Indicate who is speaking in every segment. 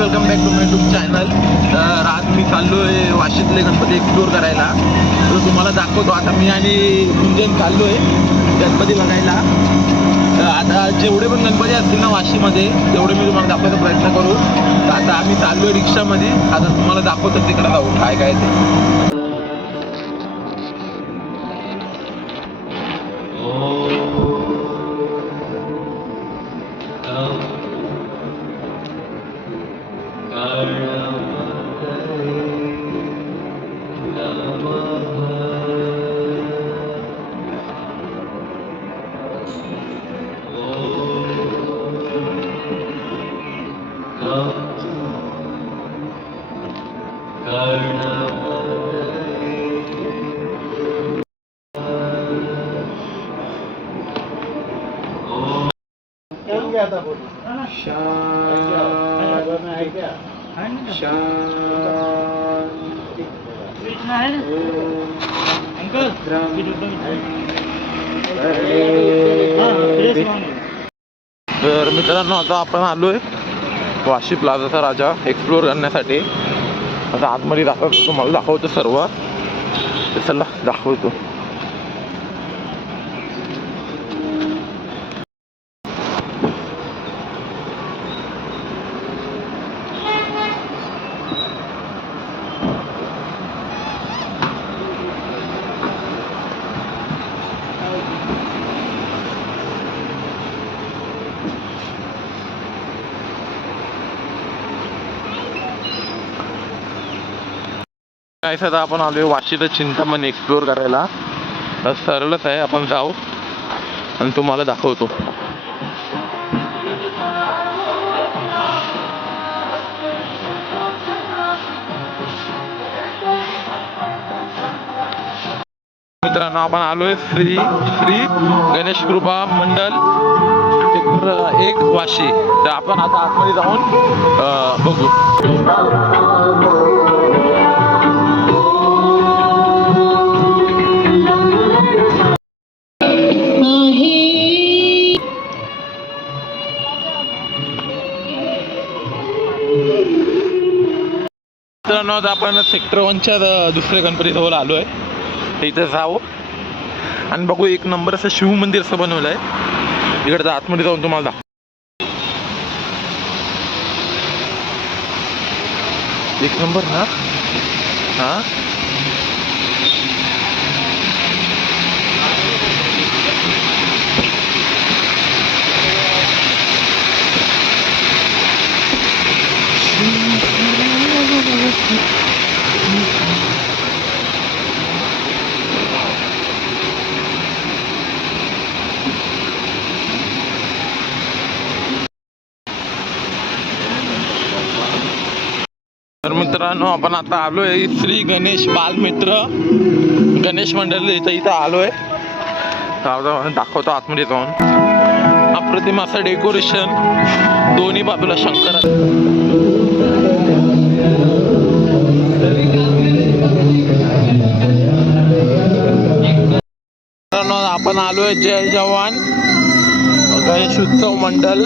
Speaker 1: Welcome back to my YouTube channel तर आज मी चाललो आहे वाशीतले गणपती एक्सप्लोअर करायला. तर तुम्हाला दाखवतो आता मी आणि गुंजन चाललो आहे गणपती बघायला. तर आता जेवढे पण गणपती असतील ना वाशीमध्ये तेवढे मी तुम्हाला दाखवायचा प्रयत्न करू. तर आता आम्ही चाललो आहे रिक्षामध्ये. आता तुम्हाला दाखवतो तिकडे जाऊ काय काय ते. Yeah. तर मित्रांनो आता आपण आलोय वाशी प्लाझाचा राजा एक्सप्लोर करण्यासाठी. आता आतमध्ये दाखवतो तुम्हाला दाखवतो सर्व. चला दाखवतो. काय सर आपण आलोय वाशीचं चिंतामणी एक्सप्लोर करायला. तर सरळच आहे आपण जाऊ आणि तुम्हाला दाखवतो. मित्रांनो आपण आलोय श्री श्री गणेश कृपा मंडल एक- वाशी. तर आपण आता आतमध्ये जाऊन बघू. मित्रांनो आज आपण सेक्टर वनच्या दुसऱ्या गणपतीजवळ हो आलो आहे. इथं जाऊ आणि बघू एक नंबर असं शिव मंदिर असं बनवलं आहे इकडचं आतमध्ये जाऊन तुम्हाला दाखव. एक नंबर ना? हा? तर मित्रांनो आपण आता आलोय श्री गणेश बालमित्र गणेश मंडळ इथं इथं आलोय. तर दाखवतो आतमध्ये जाऊन. अप्रतिम असं डेकोरेशन दोन्ही बाजूला शंकर आपण आलोय जय जवान. गणेश उत्सव मंडळ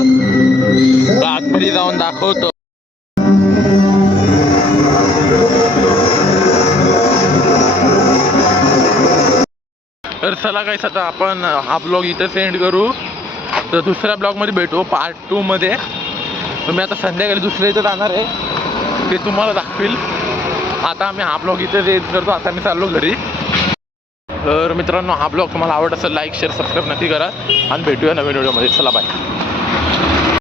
Speaker 1: आतमध्ये जाऊन दाखवतो. तर चला काय आता आपण हा ब्लॉग इथं सेंड करू. तर दुसऱ्या ब्लॉगमध्ये भेटू पार्ट टूमध्ये तर मी आता संध्याकाळी दुसऱ्या इथं जाणार आहे. ते तुम्हाला दाखवील. आता आम्ही हा ब्लॉग इथे रेड करतो. आता मी चाललो घरी. तर मित्रांनो हा ब्लॉग तुम्हाला आवडत असेल लाईक शेअर सबस्क्राईब नक्की करा. आणि भेटूया नवीन व्हिडिओमध्ये. चला बाय